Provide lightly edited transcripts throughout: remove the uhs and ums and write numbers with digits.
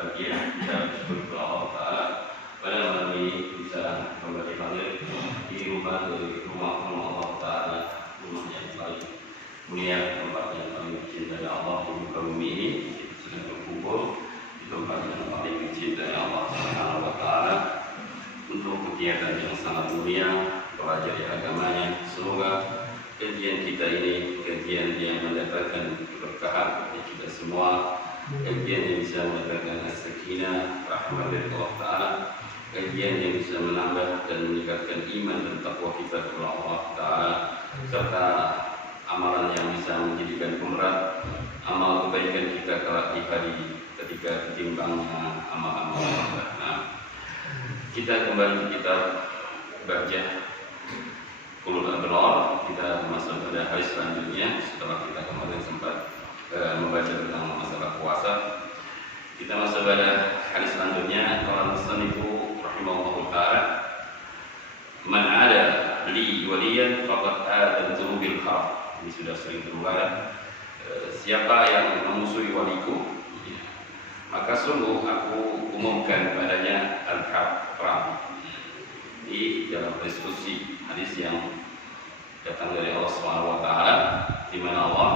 berbahagia kita bersyukur kepada Allah Ta'ala pada malam ini bisa kembali hadir di rumah Allah Ta'ala, rumah yang paling mulia, tempat yang paling dicintai Allah di muka bumi ini. Kita sedang berkumpul di tempat yang paling dicintai Allah Subhanahu wa Ta'ala untuk kegiatan yang sangat mulia pelajari agamanya. Semoga kajian kita ini kajian yang mendatangkan keberkahan bagi kita semua, kajian yang bisa mendatangkan as-sakinah, rahmat dari Allah Ta'ala, kajian yang bisa menambah dan meningkatkan iman dan takwa kita kepada Allah Ta'ala, serta amalan yang bisa menjadikan pemberat amal kebaikan kita kelak di hari ketika ditimbangnya amal-amal kita. Nah, kita kembali ke kitab Bahjah Qulul Abrar. Kita masuk pada hari selanjutnya setelah kita kemarin sempat membaca tentang masalah puasa. Kita masuk pada hari selanjutnya. Qala al-musannifu rahimahullahu ta'ala, man 'ada li waliyan faqad adantuhu bil harb. Ini sudah sering terulang. Siapa yang memusuhi waliku, maka sungguh aku umumkan padanya al-harb, perang. Di dalam diskusi hadis yang datang dari Allah Subhanahu wa Ta'ala, di mana Allah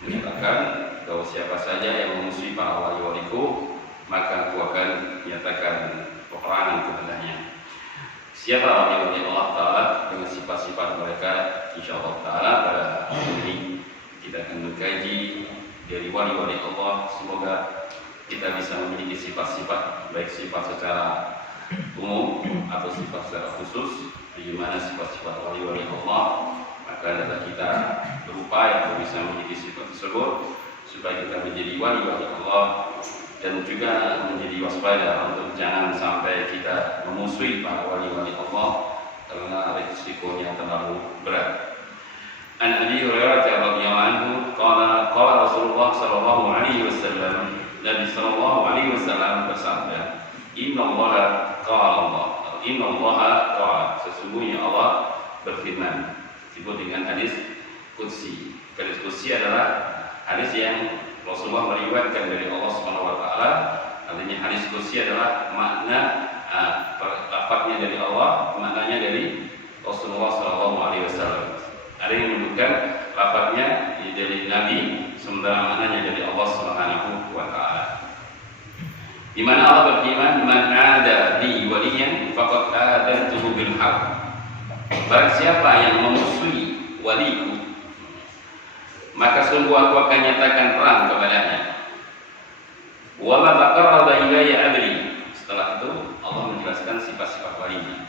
menyatakan bahwa siapa saja yang memusuhi para wali-waliku, maka aku akan menyatakan peperangan kepadanya. Siapa wali-wali Allah Ta'ala dengan sifat-sifat mereka, insyaallah Ta'ala pada hari ini kita akan mengkaji dari wali-wali Allah. Semoga kita bisa memiliki sifat-sifat, baik sifat secara umum atau sifat secara khusus, di mana sifat-sifat wali-wali Allah. Maka adalah kita berupaya untuk bisa memiliki sifat tersebut supaya kita menjadi wali-wali Allah, dan juga menjadi waspada untuk jangan sampai kita memusuhi para wali-wali Allah karena risikonya terlalu berat. An Abi Hurairah radhiyallahu anhu qala Rasulullah sallallahu alaihi wasallam, Nabi sallallahu alaihi wasallam bersabda, Innallaha qala, sesungguhnya Allah berfirman. Disebut dengan hadis qudsi. Hadis qudsi adalah hadis yang Rasulullah meriwayatkan dari Allah Subhanahu wa Ta'ala. Artinya hadis qudsi adalah makna lafaznya dari Allah, maknanya dari Rasulullah sallallahu alaihi wasallam. Ada yang menyebutkan lafaznya dari Nabi, sementara maknanya dari Allah Subhanahu wa Ta'ala. Di mana Allah berfirman, man 'ada li waliyan faqad adantuhu bil harb. Barang siapa yang memusuhi waliku, maka sungguh aku akan nyatakan perang kepadanya. Wa ma taqarraba ilayya 'abdi. Setelah itu Allah menjelaskan sifat-sifat walinya.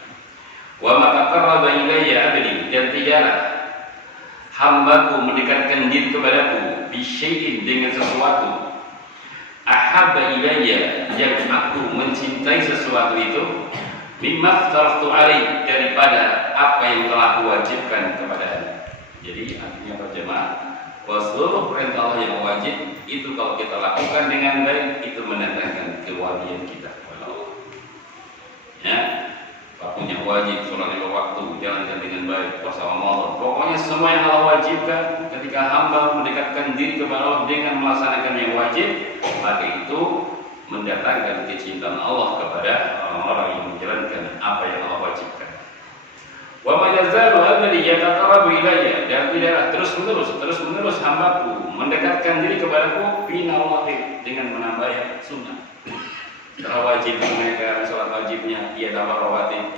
Wa ma taqarraba ilayya 'abdi, dan tidaklah hambaku mendekatkan diri kepadaku bi syai'in, dengan sesuatu, ahabba ilayya, yang aku mencintai sesuatu itu, mimma aftartu alaih, daripada apa yang telah kuwajibkan kepadanya. Jadi artinya berjemaah bahwa seluruh perintah Allah yang wajib itu kalau kita lakukan dengan baik, itu mendatangkan kewalian kita kepada Allah. Ya, apapun yang wajib, sholat lima waktu, jalankan dengan baik, puasa Ramadan, pokoknya semua yang Allah wajibkan, ketika hamba mendekatkan diri kepada Allah dengan melaksanakan yang wajib, maka itu mendatangkan kecintaan Allah kepada orang-orang yang menjalankan apa yang Allah wajibkan. Wa ma yazalu abdi yataqarrabu ilayya, dan tidaklah terus-menerus hambaku mendekatkan diri kepadaku binawafil, dengan menambah sunnah. Secara wajib mereka sholat wajibnya, dia tambah rawatib,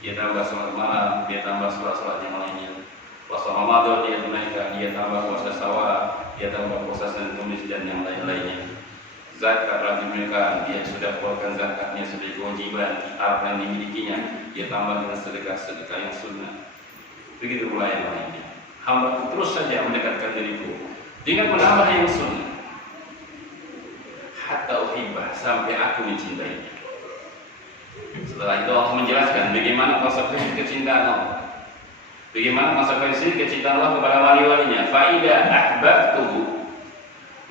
dia tambah sholat malam, dia tambah sholat-sholat yang lainnya. Puasa Ramadan dia tunaikan, dia tambah puasa sawal, dia tambah puasa Senin Kamis dan yang lain-lainnya. Zakat wajib mereka, dia sudah keluarkan zakatnya sebagai kewajiban, harta yang dimilikinya, dia tambah dengan sedekah yang sunnah. Begitu pula yang lainnya. Hamba terus saja mendekatkan diriku dengan menambah yang sunnah, hatta uhibbah, sampai aku mencintainya. Setelah itu Allah menjelaskan bagaimana konsekuensi kecintaan Allah, bagaimana konsekuensi kecintaan Allah kepada wali-walinya. Fa idza ahbabtuhu,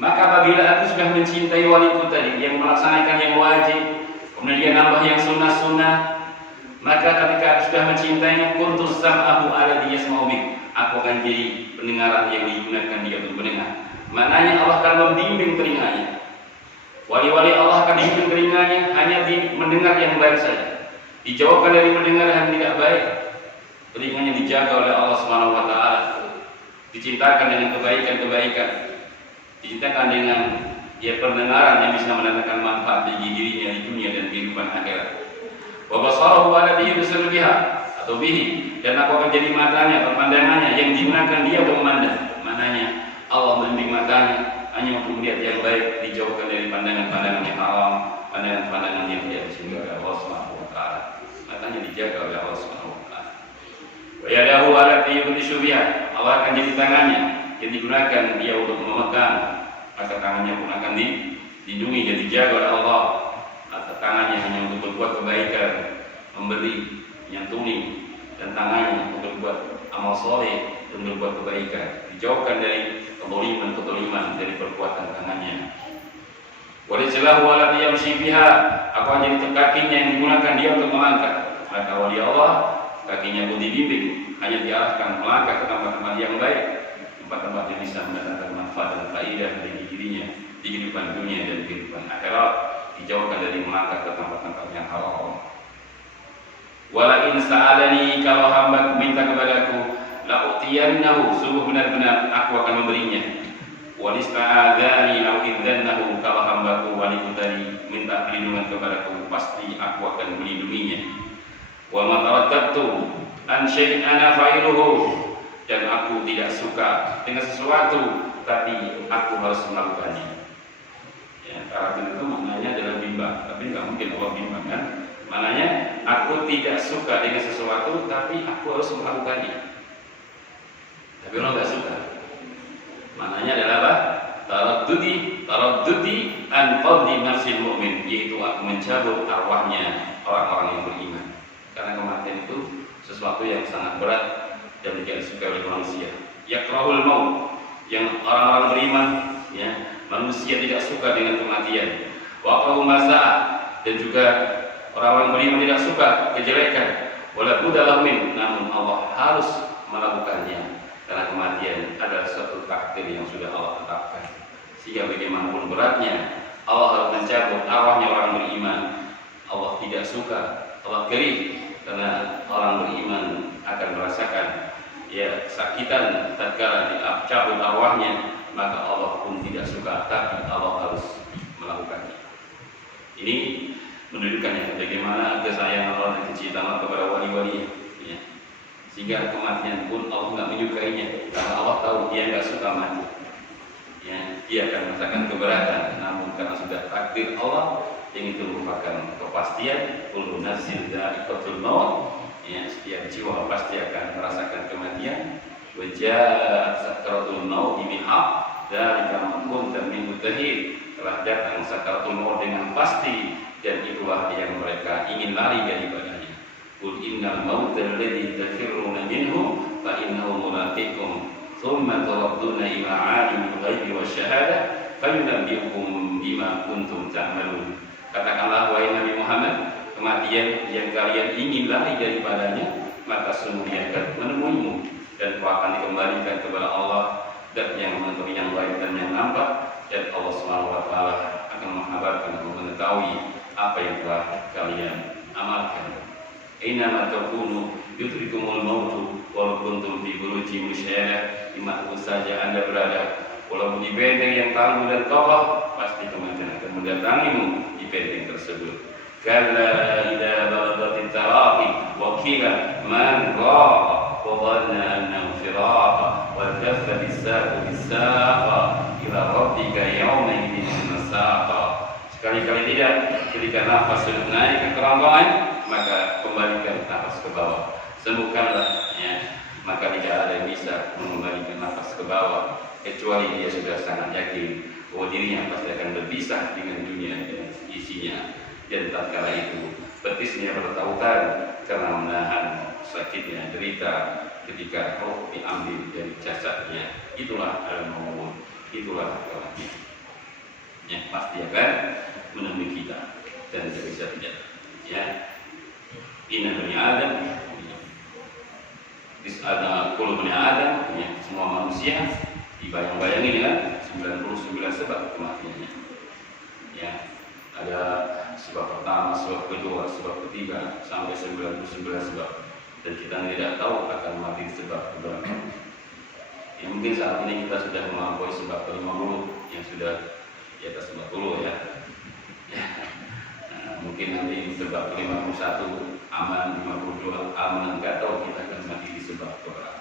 maka apabila aku sudah mencintai waliku tadi yang melaksanakan yang wajib, kemudian dia nambah yang sunnah-sunnah, maka ketika aku sudah mencintainya, kuntu sam'ahu alladhi yasma'u bih, aku akan jadi pendengaran yang digunakan dia untuk mendengar. Maknanya Allah akan membimbing telinganya. Wali-wali Allah akan dibimbing telinganya hanya mendengar yang baik saja, dijauhkan dari mendengar yang tidak baik. Telinganya dijaga oleh Allah Subhanahu wa taala, dicintakan dengan kebaikan-kebaikan, dicintakan dengan pendengaran yang bisa mendatangkan manfaat bagi dirinya di dunia dan kehidupan akhirat. Wa basarahu alladhi yubsiru biha atau bihi, dan aku akan jadi matanya, pandangannya yang digunakan dia untuk memandang. Maknanya Allah membimbing matanya hanya untuk melihat yang baik, dijauhkan dari pandangan-pandangan yang haram, pandangan-pandangan yang tidak disengaja oleh Allah Subhanahu wa taala. Matanya dijaga oleh Allah Subhanahu wa taala. Wa yadahu allati yubtishu biha, Allah akan jadi tangannya yang digunakan dia untuk memegang, maka tangannya pun akan dilindungi dan dijaga oleh Allah. Maka tangannya hanya untuk berbuat kebaikan, memberi, menyantuni, dan tangannya untuk berbuat amal soleh dan berbuat kebaikan, dijauhkan dari kezaliman dari perbuatan tangannya. Walijallahu alladhi yamshi biha, aku jadi kakinya yang digunakan dia untuk melangkah. Maka wali Allah kakinya pun dibimbing, hanya diarahkan melangkah ke tempat-tempat yang baik, tempat-tempat yang bisa mendatangkan manfaat dan faedah bagi dirinya di kehidupan dunia dan kehidupan akhirat, dijauhkan dari melangkah ke tempat-tempat yang haram. Wala in sa'alani, kalau hamba minta kepadaku, la utiyannahu, sungguh benar-benar aku akan memberinya. Wa ista'adzani law idzannahu, kalau hambaku wanita tadi minta perlindungan kepadaku, pasti aku akan melindunginya. Wa ma taraddadtu an syai'in ana fa'iluhu, dan aku tidak suka dengan sesuatu tapi aku harus melakukannya. Ya, taraddud itu maknanya adalah bimbang, tapi enggak mungkin Allah bimbang kan? Maknanya aku tidak suka dengan sesuatu tapi aku harus melakukannya. Tapi orang tidak suka. Maknanya adalah apa? Taraddudi an qalbi nafsil mu'min, yaitu aku mencabut arwahnya orang-orang yang beriman. Karena kematian itu sesuatu yang sangat berat dan tidak disukai oleh manusia. Yakrahul maut, yang orang-orang beriman, ya, manusia tidak suka dengan kematian. Waqra'u masa'ah, dan juga orang-orang beriman tidak suka kejelekan. Wala budallah min, namun Allah harus melakukannya karena kematian adalah suatu takdir yang sudah Allah tetapkan. Sehingga bagaimanapun beratnya, Allah harus mencabut arwahnya orang beriman. Allah tidak suka, Allah geri, karena orang beriman akan merasakan sakitan tatkala dicabut arwahnya, maka Allah pun tidak suka, tapi Allah harus melakukannya. Ini menunjukkan bagaimana kesayangan Allah dan kecintaan kepada wali-wali, ya. Sehingga kematian pun Allah nggak menyukainya, karena Allah tahu dia nggak suka mati, ya. Dia akan merasakan keberatan, namun karena sudah takdir Allah yang itu merupakan kepastian, kullu nafsin dha'iqatul maut, ya, setiap jiwa pasti akan merasakan kematian. Wa ja'at sakaratul maut bil haqq, dzalika ma kunta minhu tahid, telah datang sakaratul maut dengan pasti, dan itulah yang mereka ingin lari daripadanya. Qul innal mauta alladzi tafirruna minhu fa innahu mulaqikum thumma turadduna ila 'alimil ghaibi wasyahada fayunabbi'ukum bima kuntum ta'malun. Katakanlah wahai Nabi Muhammad, kematian yang kalian ingin lari daripadanya, maka sungguh dia akan menemuimu, dan kau akan dikembalikan kepada Allah, dan yang mengetahui yang baik dan yang nampak, dan Allah SWT akan mengabarkan dan mengetahui apa yang telah kalian amalkan. Innama takunu yudrikumul mautu walau kuntum fi burujin musyayyada, dimanapun saja Anda berada, walaupun di benteng yang tangguh dan kokoh, pasti kematian akan mendatangimu di benteng tersebut. Kalla idza balagatit taraqi wa qila man raqa wa dhanna annahu firaqa wa kaffat as-saqu bis-saqa ila rabbika yawma idzin masaqa. Sekali-kali tidak, ketika nafas sudah naik ke kerongkongan, maka kembalikan nafas ke bawah. Sembuhkanlah, ya. Maka tidak ada yang bisa mengembalikan nafas ke bawah kecuali dia sudah sangat yakin bahwa dirinya pasti akan berpisah dengan dunia dan isinya. Dan tatkala itu betisnya bertautan karena menahan sakitnya derita ketika roh diambil dari jasadnya. Itulah al-maut, itulah kematian. Ya, pasti akan menemui kita dan tidak bisa tidak. Ya, inna bani Adam, ada kullu bani Adam, ya, semua manusia dibayang-bayangi dengan 99 sebab kematiannya. Ya, Ada sebab pertama, sebab kedua, sebab ketiga, sampai 99 sebab. Dan kita tidak tahu akan mati sebab berapa. Yang mungkin saat ini kita sudah melampaui sebab ke-50, yang sudah di atas 50 ya. Mungkin nanti sebab ke-51 aman, 52 aman, nggak tahu kita akan mati di sebab berapa.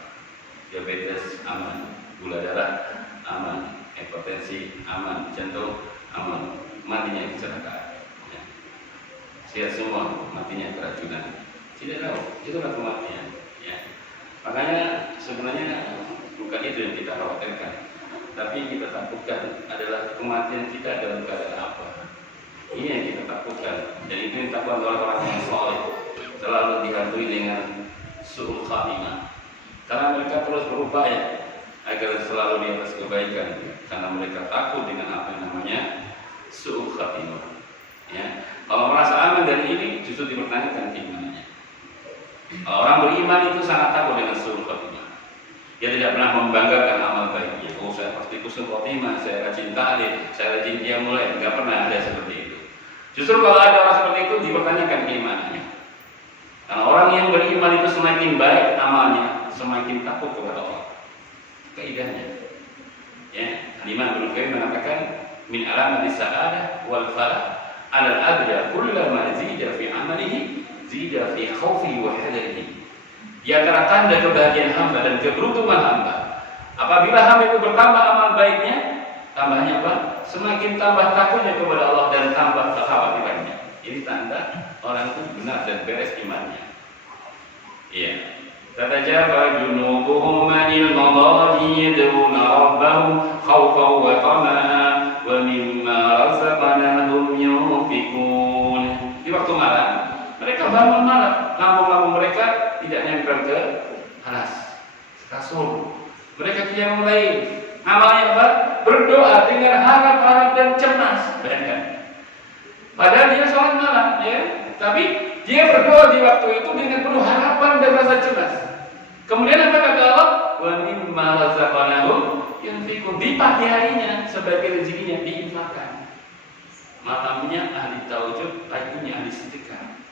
Diabetes aman, gula darah aman, hipertensi aman, jantung aman, matinya kecelakaan. Ya. Sehat semua, matinya keracunan. Tidak tahu, itulah kematian. Ya. Makanya sebenarnya bukan itu yang kita khawatirkan, tapi kita takutkan adalah kematian kita dalam keadaan apa. Ini yang kita takutkan, dan itu yang takut oleh orang yang soleh, selalu dihantui dengan su'ul khatimah. Karena mereka terus berupaya agar selalu di atas kebaikan, karena mereka takut dengan apa yang namanya su'ul khatimah. Ya. Kalau merasa aman dari ini, justru dipertanyakan imannya. Kalau orang beriman itu sangat takut dengan su'ul khatimah. Dia tidak pernah membanggakan amal baiknya. Oh, saya pasti husnul khotimah, saya rajin ta'lim, saya rajin qiyamul lail. Tidak pernah ada seperti itu. Justru kalau ada orang seperti itu, dipertanyakan keimanannya. Karena orang yang beriman itu semakin baik amalnya, semakin takut kepada Allah. Kaidahnya. Ya, Imam Ibnu Qayyim mengatakan min alamati sa'adah wal falah al-abda kullama zida fi amalihi zida fi khaufi wa hadarihi. Di antara tanda kebahagiaan hamba dan keberuntungan hamba, apabila hamba itu bertambah amal baiknya, tambahnya apa? Semakin tambah takutnya kepada Allah dan tambah kekhawatirannya. Ini tanda orang itu benar dan beres imannya. Iya. Tatajafa junubuhum 'anil madaji yad'una rabbahum khawfan wa tama'an wa mimma razaqnahum yunfiqun. Di waktu malam, mereka bangun malam, lampu-lampu mereka tidak nempel ke alas, kasur. Mereka qiyamul lail. Amalnya apa? Berdoa dengan harap-harap dan cemas. Bayangkan. Padahal dia sholat malam, ya. Tapi dia berdoa di waktu itu dengan penuh harapan dan rasa cemas. Kemudian apa kata Allah? Wa mimma razaqnahum yunfiqun. Di pagi harinya sebagai rezekinya diinfakkan. Malamnya ahli tahajud, paginya ahli sedekah.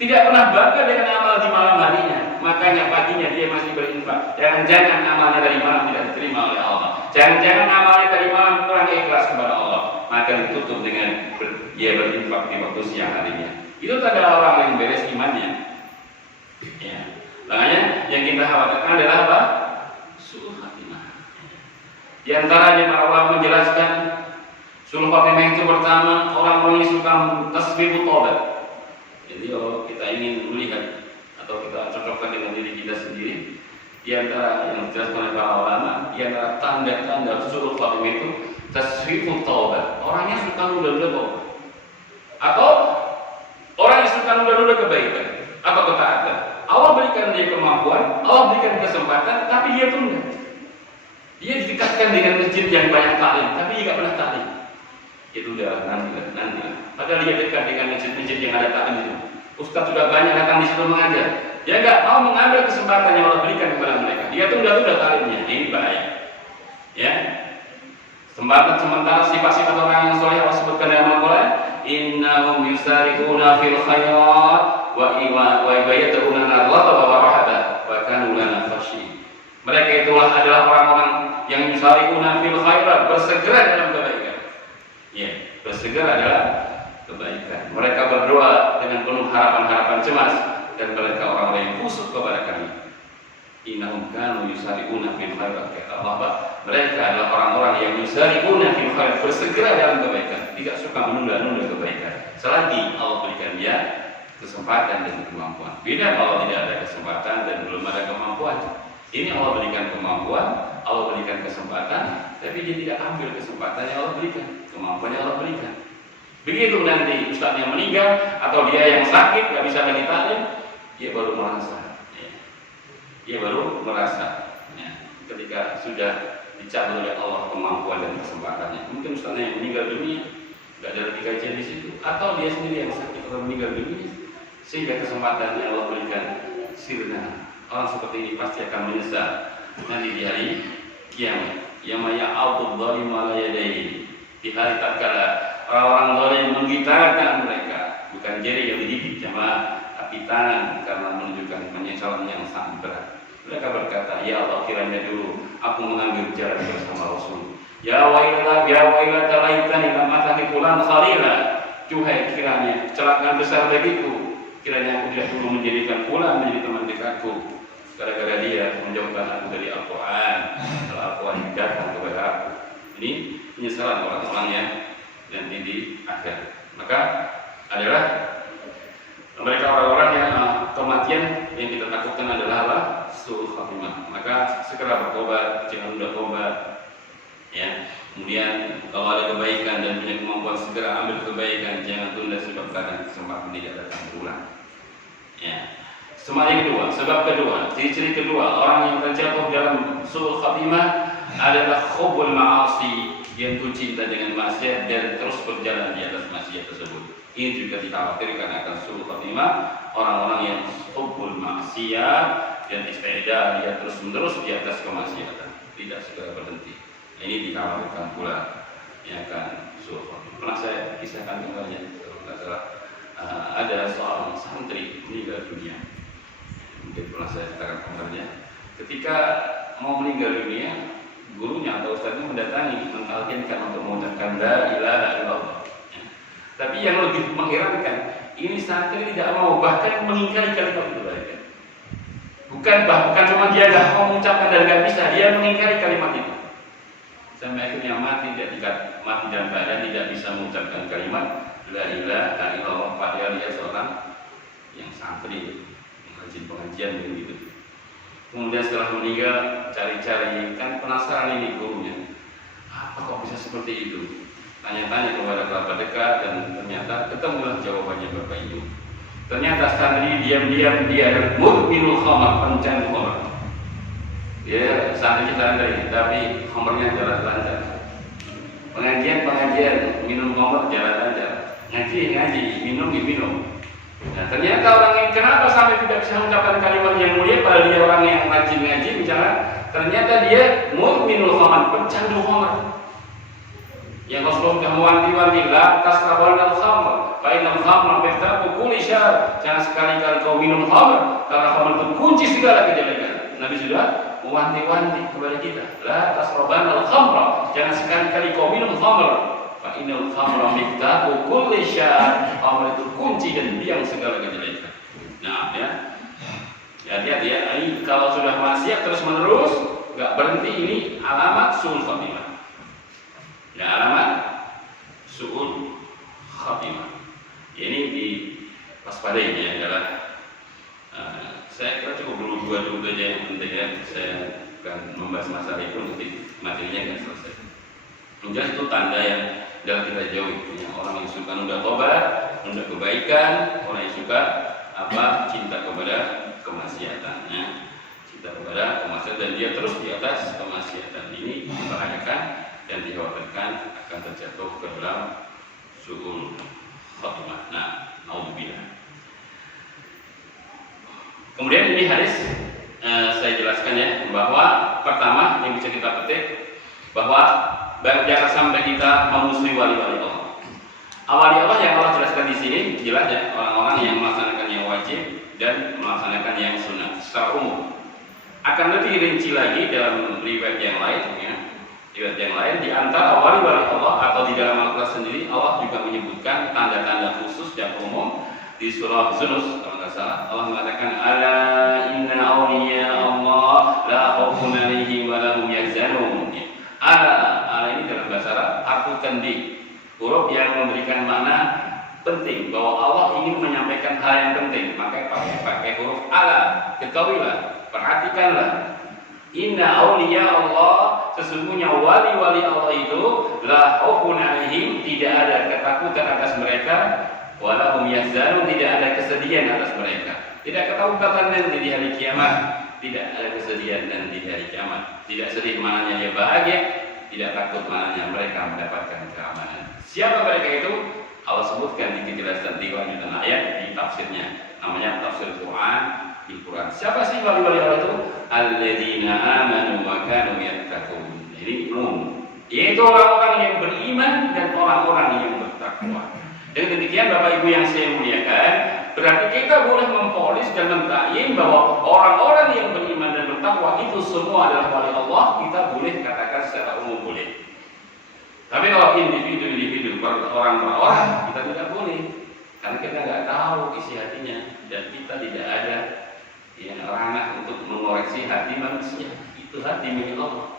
Tidak pernah bangga dengan amal di malam harinya, makanya paginya dia masih berinfak. Jangan-jangan amalnya dari malam tidak diterima oleh Allah. Jangan-jangan amalnya dari malam kurang ikhlas kepada Allah, maka ditutup dengan dia berinfak di waktu siang harinya. Itu tanda orang yang beres imannya. Ya. Makanya yang kita khawatirkan adalah apa? Su'ul khatimah. Di antaranya para ulama menjelaskan su'ul khatimah itu pertama orang-orang yang suka tasbihut taubat. Jadi kalau kita ingin melihat atau kita cocokkan dengan diri kita sendiri, di antara yang dijelaskan oleh para ulama, di antara tanda-tanda su'ul khatimah itu tasbihut taubat. Orangnya suka nunda-nunda taubat. Atau orang yang suka nunda-nunda kebaikan atau ketaatan. Allah berikan dia kemampuan, Allah berikan kesempatan, tapi dia tunda. Dia didekatkan dengan masjid yang banyak taklim, tapi dia tidak pernah taklim. Itu udah nanti. Padahal dia dekat dengan masjid-masjid yang ada taklim itu. Ustaz sudah banyak datang di situ mengajar. Dia nggak mau mengambil kesempatan yang Allah berikan kepada mereka. Dia tunda-tunda taklimnya. Ini bahaya. Ya. Kesempatan sementara sifat-sifat orang yang soleh Allah sebutkan dalam Al-Quran. Innahum yusariquna fil khairat wa ibayatuna narlata wa rahata wa kanu lana khasyin. Mereka itulah adalah orang-orang yang yusariquna fil khairat, bersegera dalam kebaikan. Ya, bersegera dalam kebaikan. Mereka berdoa dengan penuh harapan-harapan cemas dan mereka orang-orang yang khusyuk kepada kami. Innahum kanu yusariquna fil khairat, kata Allah, mereka adalah orang-orang yang yusariquna fil khairat, bersegera dalam kebaikan, tidak suka menunda-nunda kebaikan. Selagi Allah berikan dia kesempatan dan kemampuan. Beda kalau tidak ada kesempatan dan belum ada kemampuan. Ini Allah berikan kemampuan, Allah berikan kesempatan, tapi dia tidak ambil kesempatan yang Allah berikan, kemampuan yang Allah berikan. Begitu nanti ustaznya meninggal atau dia yang sakit nggak bisa lagi taklim, dia baru merasa. Dia baru merasa ketika sudah dicabut oleh Allah kemampuan dan kesempatannya. Mungkin ustaznya yang meninggal dunia, nggak ada lagi kajian di situ, atau dia sendiri yang sakit atau meninggal dunia, sehingga kesempatan yang Allah berikan sirna. Orang seperti ini pasti akan menyesal nanti di hari kiamat. Yama ya'udhu dhalim ala yadayhi. Di hari tatkala orang-orang zalim menggitarkan mereka, bukan jari yang digigit jamaah, tapi tangan karena menunjukkan penyesalan yang sangat berat. Mereka berkata, ya Allah, kiranya dulu aku mengambil jalan bersama Rasul. Ya wailata laitani lam attakhidh fulan khalila. Duhai kiranya kecelakaan besar bagiku, kiranya aku tidak dulu menjadikan fulan menjadi teman dekatku. Gara-gara dia menjauhkan aku dari Al-Quran, setelah Al-Quran datang kepada aku. Ini penyesalan orang-orang yang nanti di akhir. Maka adalah mereka orang-orang yang kematian yang kita takutkan adalah apa? Su'ul khatimah. Maka segera bertobat, jangan mudah tobat. Ya. Kemudian kalau ada kebaikan dan punya kemampuan, segera ambil kebaikan, jangan tunda sebab kadang kesempatan tidak datang berulang. Ya. Sebab kedua, ciri-ciri kedua orang yang terjatuh dalam su'ul khatimah adalah hubbul ma'asi, yang cinta dengan maksiat dan terus berjalan di atas maksiat tersebut. Ini juga dikhawatirkan akan su'ul khatimah orang-orang yang hubbul maksiat dan isti'dah dia terus-menerus di atas kemaksiatan, tidak segera berhenti. Ini dikhawatirkan pula yang akan su'ul khatimah. Pernah saya kisahkan kemarin, kalau tidak salah, ada seorang santri meninggal dunia. Mungkin pernah saya ceritakan kabarnya. Ketika mau meninggal dunia, gurunya atau ustaznya mendatangi, mentalkinkan untuk mengucapkan la ilaha illallah. Ya. Tapi yang lebih mengherankan, ini santri tidak mau, bahkan mengingkari kalimat itu. Bukan cuma dia nggak mau mengucapkan dan nggak bisa, dia mengingkari kalimat itu. Sampai akhirnya mati dalam keadaan tidak bisa mengucapkan kalimat la ilaha illallah, padahal dia seorang yang santri. Rajin pengajian begitu. Kemudian setelah meninggal cari-cari, kan penasaran ini gurunya, apa kok bisa seperti itu? Tanya-tanya kepada kerabat dekat dan ternyata ketemulah jawabannya Bapak Ibu. Ternyata santri diam-diam dia mudminul khamar, pencandu khamar. Dia santri santri, tapi khamarnya jalan lancar. Pengajian minum khamar jalan lancar. Ngaji minum. Nah, ternyata orang yang kenapa sampai tidak bisa mengucapkan kalimat yang mulia, padahal dia orang yang rajin ngaji bicara, ternyata dia mudminul khamar, pencandu khamar. Yang Rasulullah sudah mewanti-wanti, la tasrabul khamr, fa innal khamra miftahu kulli syarr. Jangan sekali-kali kau minum khamr, karena khamr itu kunci segala kejelekan. Nabi sudah mewanti-wanti kepada kita, la tasrabul khamra, jangan sekali-kali kau minum khamr. Fa innal khamra miftahu kulli syarr. Khamr itu kunci dan biang segala kejelekan. Nah, ya. Hati-hati ya. Ini kalau sudah maksiat terus-menerus enggak berhenti, ini alamat su'ul khatimah. Ya, alamat su'ul khatimah. Ini di waspadainya adalah saya kira cukup dulu dua aja yang penting ya. Saya akan membahas masalah itu, nanti materinya enggak selesai. Menjelas itu tanda yang dalam kita jauhi, ya, orang yang suka nunda tobat, nunda kebaikan, orang yang suka cinta kepada kemaksiatan, ya. Cinta kepada kemaksiatan dan dia terus di atas kemaksiatan, ini membahayakan dan dikhawatirkan akan terjatuh ke dalam su'ul khatimah. Nah, naudzubillah. Kemudian ini hadis saya jelaskan ya, bahwa pertama yang bisa kita petik bahwa jangan sampai kita memusuhi wali-wali Allah. Wali Allah yang Allah jelaskan di sini jelas ya, orang-orang yang melaksanakan yang wajib dan melaksanakan yang sunnah secara umum. Akan lebih rinci lagi dalam riwayat yang lain ya. Riwayat yang lain di antara wali-wali Allah atau di dalam Al-Quran sendiri Allah juga menyebutkan tanda-tanda khusus dan umum. Di surah Yunus kalau nggak salah Allah mengatakan ala inna awliya Allah la khaufun alaihim wa la hum yahzanun. Ala ini dalam bahasa Arab artikan di huruf yang memberikan makna penting bahwa Allah ingin menyampaikan hal yang penting, maka pakai huruf ala. Ketahuilah, perhatikanlah, inna awliya Allah, sesungguhnya wali-wali Allah itu la khaufun alaihim, tidak ada ketakutan atas mereka, wala hum yahzanun, tidak ada kesedihan atas mereka. Tidak ketakutan nanti di hari kiamat, tidak ada kesedihan dan di hari kiamat. Tidak sedih maknanya dia bahagia, tidak takut maknanya mereka mendapatkan keamanan. Siapa mereka itu? Allah sebutkan di kejelasan di lanjutan ayat di tafsirnya. Namanya tafsir Quran di Quran. Siapa sih wali-wali Allah itu? Alladzina amanu wa kanu yattaqun. Ini umum. Yaitu orang-orang yang beriman dan orang-orang yang bertakwa. Dengan demikian Bapak Ibu yang saya muliakan, berarti kita boleh memvonis dan mentakyin bahwa orang-orang yang beriman dan bertakwa itu semua adalah wali Allah. Kita boleh katakan secara umum boleh. Tapi kalau individu-individu, orang per orang, kita tidak boleh, karena kita nggak tahu isi hatinya dan kita tidak ada ranah untuk mengoreksi hati manusia. Itu hati milik Allah.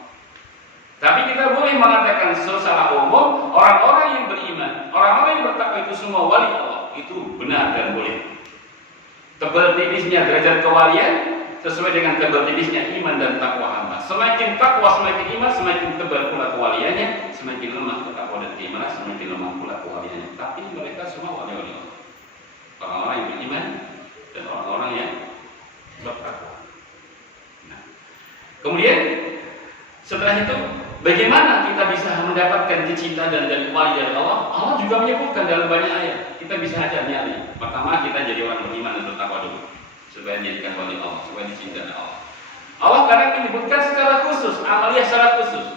Tapi kita boleh mengatakan secara umum orang-orang yang beriman, orang-orang yang bertakwa itu semua wali Allah. Itu benar dan boleh. Tebal tipisnya derajat kewalian sesuai dengan tebal tipisnya iman dan takwa hamba. Semakin takwa, semakin iman, semakin tebal pula kewaliannya. Semakin lemah takwa dan iman, semakin lemah pula kewaliannya. Tapi mereka semua wali-wali Allah. Orang-orang yang beriman dan orang-orang yang bertakwa. Nah, kemudian setelah itu, bagaimana kita bisa mendapatkan kecintaan dan wali dari Allah? Allah juga menyebutkan dalam banyak ayat. Kita bisa aja nyari. Pertama, kita jadi orang beriman dan bertakwa dulu, supaya dijadikan wali Allah, supaya dicintai Allah. Allah kadang menyebutkan secara khusus, amaliyah secara khusus.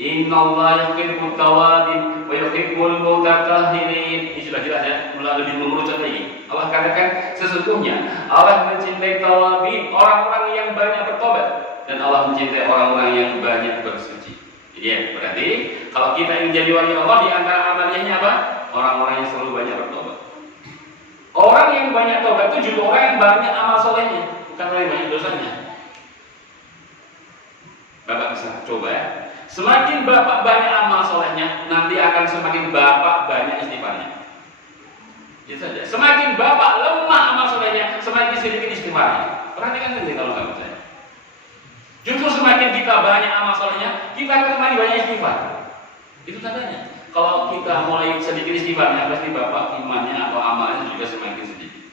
Innallaha yuhibbut tawwabin wa yuhibbul mutatahhirin. Ini sudah jelas ya, lebih mengerucut lagi. Allah katakan sesungguhnya Allah mencintai tawabin, orang-orang yang banyak bertobat, dan Allah mencintai orang-orang yang banyak bersuci. Jadi ya, berarti kalau kita ingin jadi wali Allah, di antara amaliyahnya apa? Orang-orang yang selalu banyak bertobat. Orang yang banyak tobat itu juga orang yang banyak amal solehnya, bukan orang yang banyak dosanya. Bapak bisa coba ya. Semakin bapak banyak amal solehnya, nanti akan semakin bapak banyak istighfarnya. Itu saja. Semakin bapak lemah amal solehnya, semakin sedikit istighfarnya. Perhatikan nanti kalau nggak percaya. Justru semakin kita banyak amal solehnya, kita akan semakin banyak istighfar. Itu tandanya. Kalau kita mulai sedikit istighfarnya, pasti bapak imannya atau amalnya juga semakin sedikit.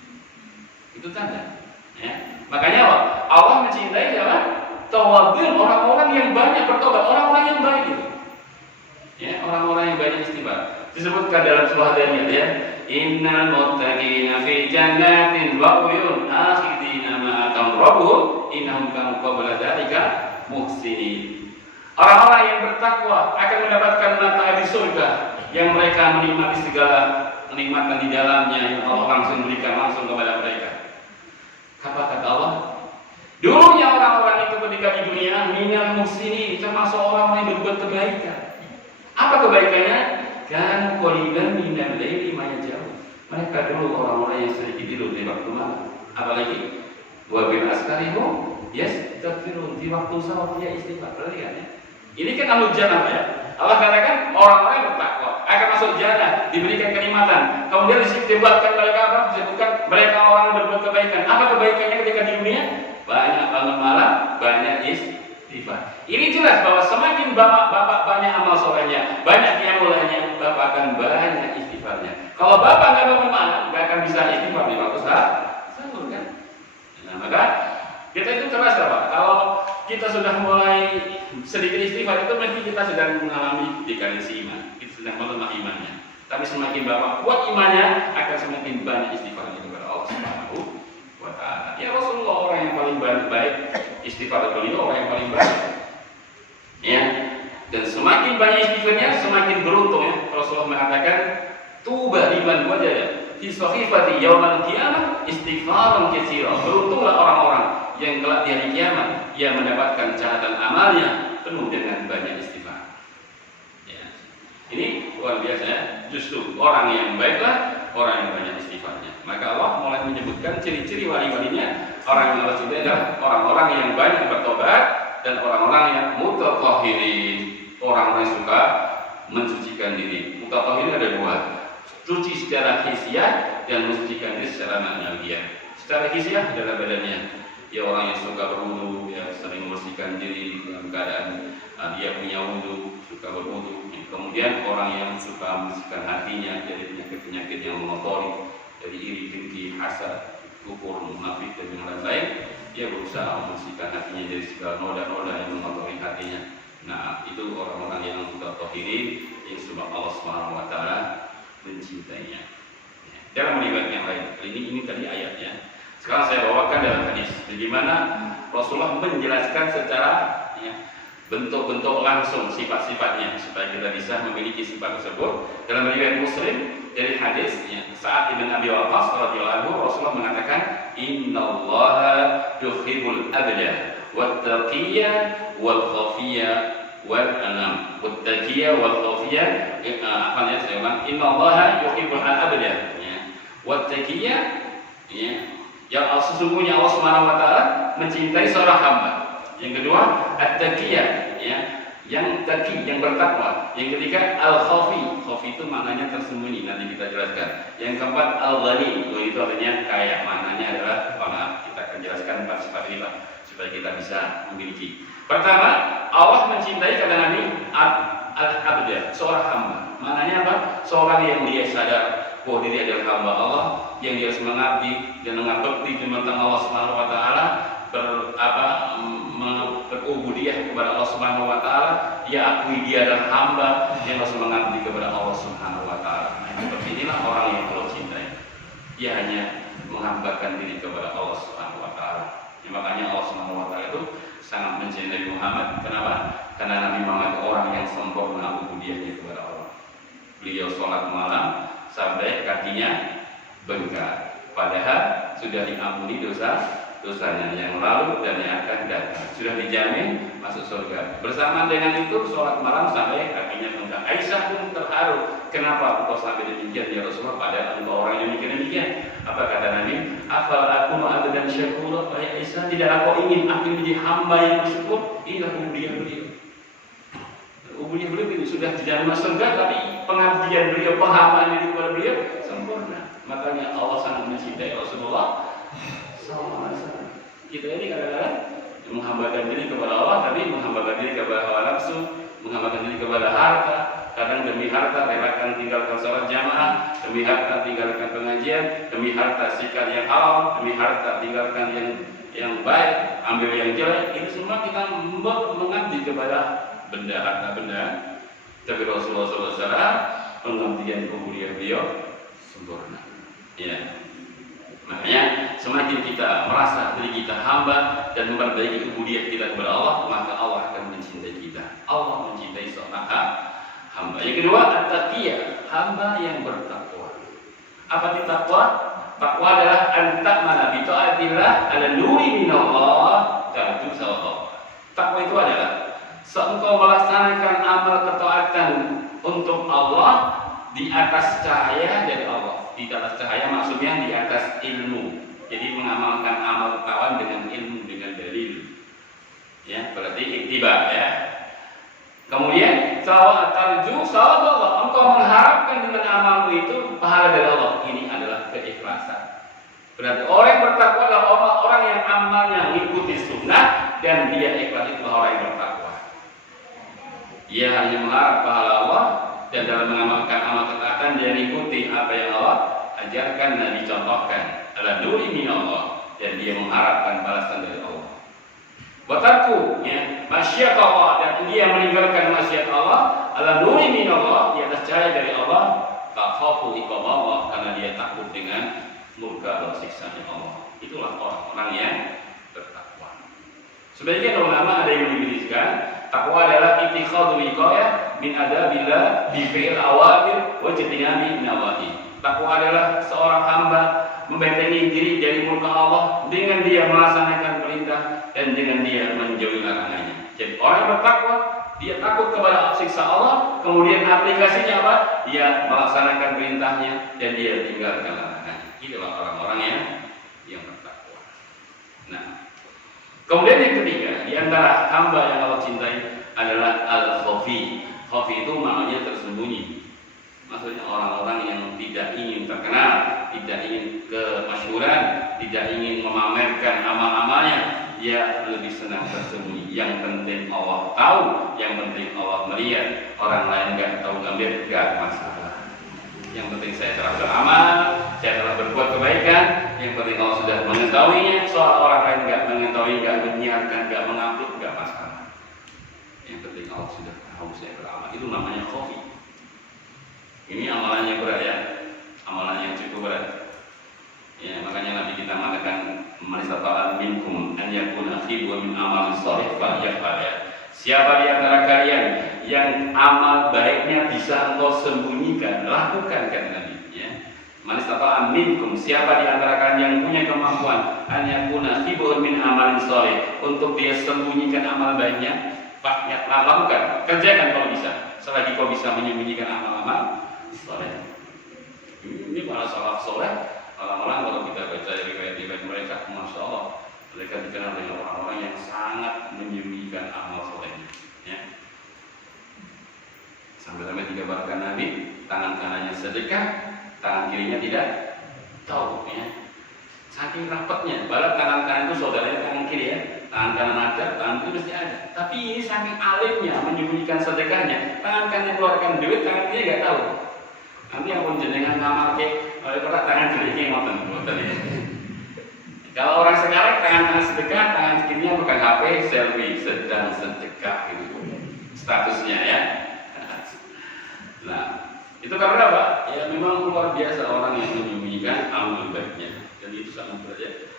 Itu tanda. Ya. Makanya Allah mencintai siapa? Tawabin, orang-orang yang banyak bertobat, orang-orang yang baik itu. Ya, orang-orang yang banyak istighfar. Disebutkan dalam surah Daniel ya, innal muttaqina fi jannatin wa uyun akhidina ma atam rabbuhum innahum kanu qabla dzalika muhsinin. Orang-orang yang bertakwa akan mendapatkan mata di surga yang mereka menikmati segala kenikmatan di dalamnya yang Allah langsung berikan langsung kepada mereka. Apa kata Allah? Dulunya orang-orang itu ketika di dunia minal muhsinin, termasuk orang yang berbuat kebaikan. Apa kebaikannya? Kan qalilan minal laili ma yaj'un. Mereka dulu orang-orang yang sedikit tidur di waktu malam. Apalagi wa bil askarihum yastaghfirun, di waktu salat dia istighfar. Perhatikan ya. Ini kan alul jannah ya. Allah katakan orang-orang yang bertakwa akan masuk jannah, diberikan kenikmatan. Kemudian disebutkan mereka apa? Disebutkan mereka orang yang berbuat kebaikan. Apa kebaikannya ketika di dunia? Banyak bangun malam, banyak istighfar. Ini jelas bahwa semakin bapak banyak amal solehnya, banyak qiyamulnya, bapak akan banyak istighfarnya. Kalau bapak nggak bangun malam, nggak akan bisa istighfar di waktu sahur kan? Nah, maka kita itu terasa Pak. Kalau kita sudah mulai sedikit istighfar itu mesti kita sedang mengalami dekadensi iman. Kita sedang melemah imannya. Tapi semakin bapak kuat imannya, akan semakin banyak istighfarnya kepada Allah Subhanahu wa Ta'ala. Ya Rasulullah orang yang paling baik, istighfar beliau orang yang paling baik. Ya. Dan semakin banyak istighfarnya, semakin beruntung ya. Rasulullah mengatakan, tuba liman wajada fi sahifati yaumal qiyamah istighfaran katsira. Beruntunglah orang-orang yang kelak di hari kiamat yang mendapatkan catatan amalnya penuh dengan banyak istighfar. Ya. Ini luar biasa ya. Justru orang yang baiklah orang yang banyak istighfarnya. Maka Allah mulai menyebutkan ciri-ciri wali-walinya. Orang yang Allah cintai adalah orang-orang yang banyak bertobat dan orang-orang yang mutatahhirin, orang yang suka mensucikan diri. Mutatahhirin ada dua, suci secara hisiah dan mensucikan diri secara ma'nawiyah. Secara hisiah adalah badannya. Ya orang yang suka berwudu, yang sering membersihkan diri dalam keadaan dia punya wudu, suka berwudu. Kemudian orang yang suka membersihkan hatinya dari penyakit-penyakit yang mengotori, dari iri, dengki, hasad, kufur, munafik dan yang lain-lain. Dia berusaha membersihkan hatinya dari segala noda-noda yang mengotori hatinya. Nah, itu orang-orang yang mutatahhirin yang sebab Allah Subhanahu wa Ta'ala mencintainya. Dalam riwayat yang lain, ini tadi ayatnya. Sekarang saya bawakan dalam hadis bagaimana Rasulullah menjelaskan secara bentuk-bentuk langsung sifat-sifatnya supaya kita bisa memiliki sifat tersebut. Dalam riwayat Muslim dari hadis Sa'ad bin Abi Waqqas radhiyallahu anhu, Rasulullah mengatakan, "Innallaha yuhibbul abda wat-taqiyya wal-khafiyya wal-anam." Wat-taqiyya wal-khafiyya, saya ulang, "Innallaha yuhibbul abda." Wat-taqiyya, yang sesungguhnya Allah Subhanahu wa taala mencintai seorang hamba. Yang kedua, at-taqiyya, yang taqi, yang bertakwa. Yang ketiga, al-khafi. Khafi itu maknanya tersembunyi, nanti kita jelaskan. Yang keempat, al-ghani. Itu artinya kaya. Maknanya adalah, kita akan jelaskan 4 sifat ini Pak, supaya kita bisa memiliki. Pertama, Allah mencintai, kata Nabi, al-abda, seorang hamba. Maknanya apa? Seorang yang dia sadar bahwa diri adalah hamba Allah, yang dia harus mengabdi dan mengabdi di mata Allah Subhanahu wa taala, berubudiyah kepada Allah Subhanahu wa taala, dia akui dia adalah hamba yang harus mengabdi kepada Allah Subhanahu wa taala. Seperti inilah orang yang Allah cintai. Dia hanya menghambakan diri kepada Allah Subhanahu wa taala. Makanya Allah Subhanahu wa taala itu sangat mencintai Muhammad. Kenapa? Karena Nabi Muhammad orang yang sempurna ubudiyahnya kepada Allah. Beliau sholat malam sampai kakinya bengkak, padahal sudah diampuni dosanya yang lalu dan yang akan datang, sudah dijamin masuk surga. Bersamaan dengan itu sholat malam sampai kakinya bengkak. Aisyah pun terharu, kenapa engkau sampai demikian ya Rasulullah, padahal engkau orang yang mikir demikian. Apa kata Nabi? Afal aku ma'abdan syakura. Aisyah, tidak aku ingin aku menjadi hamba yang bersyukur. Inilah ubudiyah beliau. Ubudiyah beliau sudah dijamin masuk surga, tapi pengabdian beliau, penghambaan diri kepada beliau sempurna. Makanya Allah sangat mencintai Rasulullah SAW. Kita ini kadang-kadang menghambakan diri kepada Allah, tapi menghambakan diri kepada hawa nafsu, menghambakan diri kepada harta. Kadang demi harta relakan tinggalkan sholat jamaah, demi harta tinggalkan pengajian, demi harta sikat yang haram, demi harta tinggalkan yang baik, ambil yang jelek. Itu semua kita mengabdi kepada benda, harta benda. Tapi Rasulullah SAW pengabdian ubudiyah beliau sempurna. Ya. Makanya semakin kita merasa diri kita hamba dan memperbaiki ubudiyah kita kepada Allah, maka Allah akan mencintai kita. Allah mencintai seorang hamba. Yang kedua, at-taqiyya, hamba yang bertakwa. Apa itu takwa? Takwa adalah an-ta'mana bi ta'atillah ala nuri minallah tarju sawab. Takwa itu adalah engkau melaksanakan amal ketaatan untuk Allah di atas cahaya dari Allah. Di atas cahaya maksudnya di atas ilmu. Jadi mengamalkan amal ketaatan dengan ilmu, dengan dalil. Ya, berarti ittiba ya. Kemudian tarju sawab Allah. Engkau mengharapkan dengan amalmu itu pahala dari Allah. Ini adalah keikhlasan. Berarti orang yang bertakwa adalah orang yang amalnya mengikuti sunnah dan dia ikhlas, itulah orang yang bertakwa. Dia hanya mengharap pahala Allah, dan dalam mengamalkan amal ketaatan dia mengikuti apa yang Allah ajarkan dan dicontohkan. Ala nuri minallah, dan dia mengharapkan balasan dari Allah. Watarku, maksiat Allah, dan dia meninggalkan maksiat Allah. Ala nuri minallah, di atas cahaya dari Allah. Takhafu iqab Allah, karena dia takut dengan murka atau siksanya Allah. Itulah orang-orang yang bertakwa. Sebagian ulama ada yang menyebutkan takwa adalah ittikhadul wiqayah min adabillah bi fi'il awamir wa ijtinabi nawahi. Takwa adalah seorang hamba membentengi diri dari murka Allah dengan dia melaksanakan perintah dan dengan dia menjauhi larangannya. Jadi orang yang bertakwa, dia takut kepada siksa Allah, kemudian aplikasinya apa? Dia melaksanakan perintahnya dan dia tinggalkan larangannya. Itulah orang-orang yang bertakwa. Nah, kemudian yang ketiga, di antara hamba yang Allah cintai adalah al-khafi. Khafi itu maknanya tersembunyi. Maksudnya orang-orang yang tidak ingin terkenal, tidak ingin kemasyhuran, tidak ingin memamerkan amal-amalnya. Dia lebih senang tersembunyi. Yang penting Allah tahu, yang penting Allah melihat. Orang lain nggak tahu ngambil, nggak masalah. Yang penting saya telah beramal, saya telah berbuat kebaikan. Yang penting Allah sudah mengetahuinya. Soal orang lain nggak mengetahui, nggak menyiarkan, nggak mengupload, nggak masalah. Yang penting Allah sudah tahu saya beramal. Itu namanya khafi. Ini amalannya berat ya, amalan yang cukup berat. Ya, makanya Nabi kita mengatakan, "Man istata'a minkum an yakuna akhibu min amalin shalih falyaf'al." Siapa di antara kalian yang amal baiknya bisa engkau sembunyikan, lakukan, kata Nabi. Ya. Man istata'a minkum, siapa di antara kalian yang punya kemampuan an yakuna khibun min amalin sholih, untuk dia sembunyikan amal baiknya, lakukan, kerjakan kalau bisa. Selagi kau bisa menyembunyikan amal-amal sholeh. Ini para salaf soleh, orang-orang kalau kita baca riwayat-riwayat mereka, masya Allah, mereka dikenal dengan orang-orang yang sangat menyembunyikan amal solehnya. Ya. Sampai-sampai digambarkan Nabi, tangan kanannya sedekah, tangan kirinya tidak tahu. Ya. Saking rapatnya, balat tangan kanan itu saudaranya tangan kiri ya, tangan kanan ada, tangan kiri mesti ada. Tapi ini saking alimnya menyembunyikan sedekahnya, tangan kanan keluarkan duit, tangan kiri nggak tahu. Nanti yang pun jenengan ngamal ke, kalau tangan kirinya ngoten ya. Kalau orang sekarang tangan sedekah, tangan kirinya pegang HP, selfie, sedang sedekah gitu statusnya ya. Nah, itu karena apa? Ya memang luar biasa orang yang menyembunyikan amal baiknya. Jadi itu sangat berat.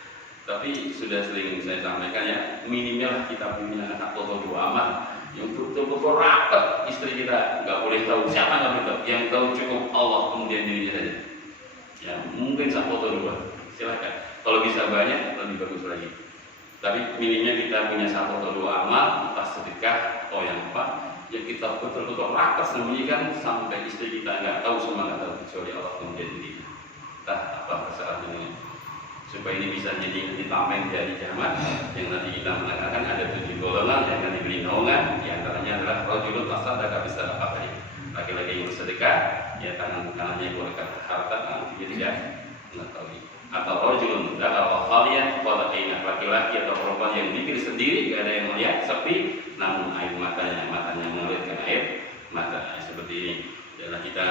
Tapi sudah sering saya sampaikan ya, minimal kita punya anak atau dua amal yang betul-betul rapat istri kita, nggak boleh tahu, siapa nggak boleh tahu, yang tahu cukup Allah, kemudian dirinya saja. Ya mungkin satu atau dua, silakan. Kalau bisa banyak lebih bagus lagi. Tapi minimnya kita punya satu atau dua amal, entah sedekah atau yang apa, yang kita betul-betul rapat sembunyikan sampai istri kita nggak tahu, semua nggak tahu kecuali Allah, kemudian dirinya. Entah apa kesalahan ini. Supaya ini bisa jadi tameng dari zaman yang nanti kita mengatakan ada 7 golongan yang akan diberi naungan. Di antaranya adalah rajulun tasaddaqa bisadaqatin, laki-laki yang bersedekah, ya tangan kanannya keluarkan harta, tangan kiri tidak mengetahui. Atau rajulun dzakara khaliyan qadaina, laki-laki atau perempuan yang zikir sendiri, tidak ada yang melihat, sepi, namun air matanya mengalirkan air mata, seperti ini. Adalah kita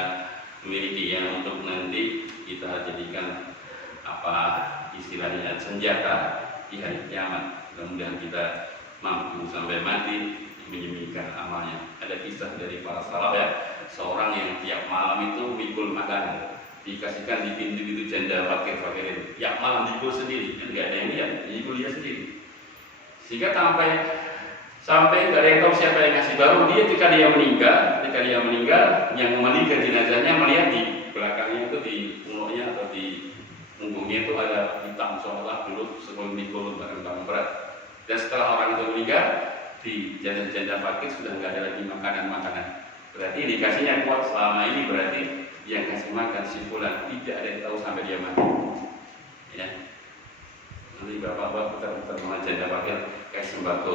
memiliki yang untuk nanti kita jadikan apa istilahnya senjata di hari kiamat. Mudah-mudahan kita mampu sampai mati menyembunyikan amalnya. Ada kisah dari para salaf ya, seorang yang tiap malam itu mikul makanan, dikasihkan di pintu janda fakir-fakirin, tiap malam mikul sendiri, kan nggak ada yang lihat, mikul dia sendiri. Sehingga sampai nggak ada yang tahu siapa yang ngasih. Baru dia ketika dia meninggal, yang memandikan jenazahnya melihat di belakangnya itu, di punggungnya atau di punggungnya itu ada hitam, seolah dulu sebelum mikul barang-barang berat. Dan setelah orang itu meninggal, di janda-janda fakir sudah nggak ada lagi makanan-makanan. Berarti indikasinya kuat, selama ini berarti yang kasih makan si fulan tidak ada yang tahu sampai dia mati. Ya. Nanti bapak-bapak putar-putar sama janda fakir kayak sembako.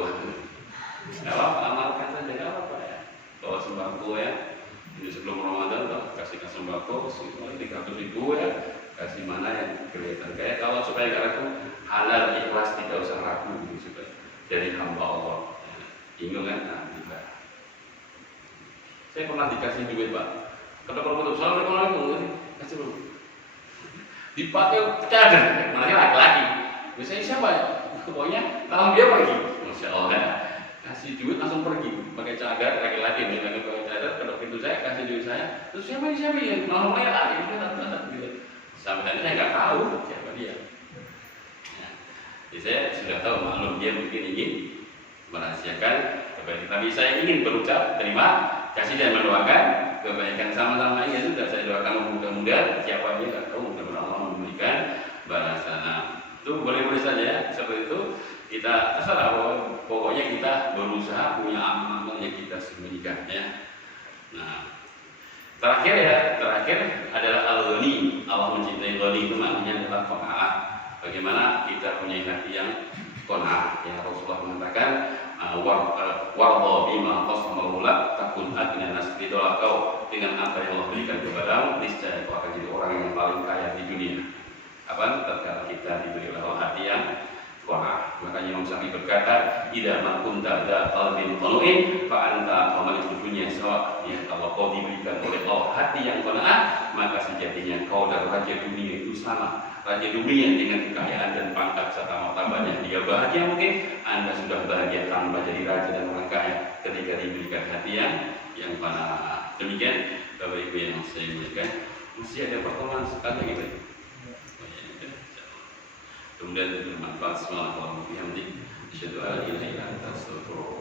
Kalau amalkan saja nggak apa-apa ya. Kalau sembako ya, ini sebelum Ramadan kasih sembako, 300.000 ya. Kasih mana yang kelihatan kayak, kalau supaya nggak ragu, halal ikhlas, tidak usah ragu gitu, supaya dari hamba Allah. Bingung kan? Nah, saya pernah dikasih duit Pak, kata perempuan, assalamualaikum, kasih dulu, dipakai cadar, mana laki-laki, biasanya siapa ya? Pokoknya kalau dia pergi, masya Allah kan, kasih duit langsung pergi, pakai cadar, laki-laki, pakai cadar, kedok pintu saya, kasih duit saya, terus siapa yang normalnya lagi, gitu. Sampai tadi saya nggak tahu siapa dia. Ya. Jadi saya sudah tahu, maklum dia mungkin ingin merahasiakan kebaikan. Tapi saya ingin berucap terima kasih dan mendoakan kebaikan sama-sama. Ya sudah, saya doakan mudah-mudahan siapa dia nggak tahu, mudah-mudahan Allah memberikan balasan. Itu boleh-boleh saja seperti itu. Kita terserah, pokoknya kita berusaha punya amal yang kita sembunyikan ya. Nah, terakhir adalah al-ghani. Allah mencintai ghani itu maknanya adalah qanaah. Bagaimana kita punya hati yang qanaah. Ya Rasulullah mengatakan warḍa bima qasamallahu lak takun adna nas, ridholah kau dengan apa yang Allah berikan kepadamu, niscaya kau akan jadi orang yang paling kaya di dunia. Apa? Tatkala kita diberi oleh hati yang qanaah. Makanya Imam Syafi'i berkata, idza ma kunta dza qalbin qanu'in fa anta qamalik dunya sawa. Ya, kalau kau diberikan oleh Allah hati yang qanaah, maka sejatinya kau dan raja dunia itu sama. Raja dunia dengan kekayaan dan pangkat serta martabatnya dia bahagia, mungkin Anda sudah bahagia tanpa jadi raja dan orang kaya ketika diberikan hati yang qanaah. Demikian Bapak Ibu yang saya muliakan, masih ada pertemuan sekali gitu. Kemudian bermanfaat. Subhanallah wa bihamdihi, asyhadu an la ilaha illa anta, astaghfiruka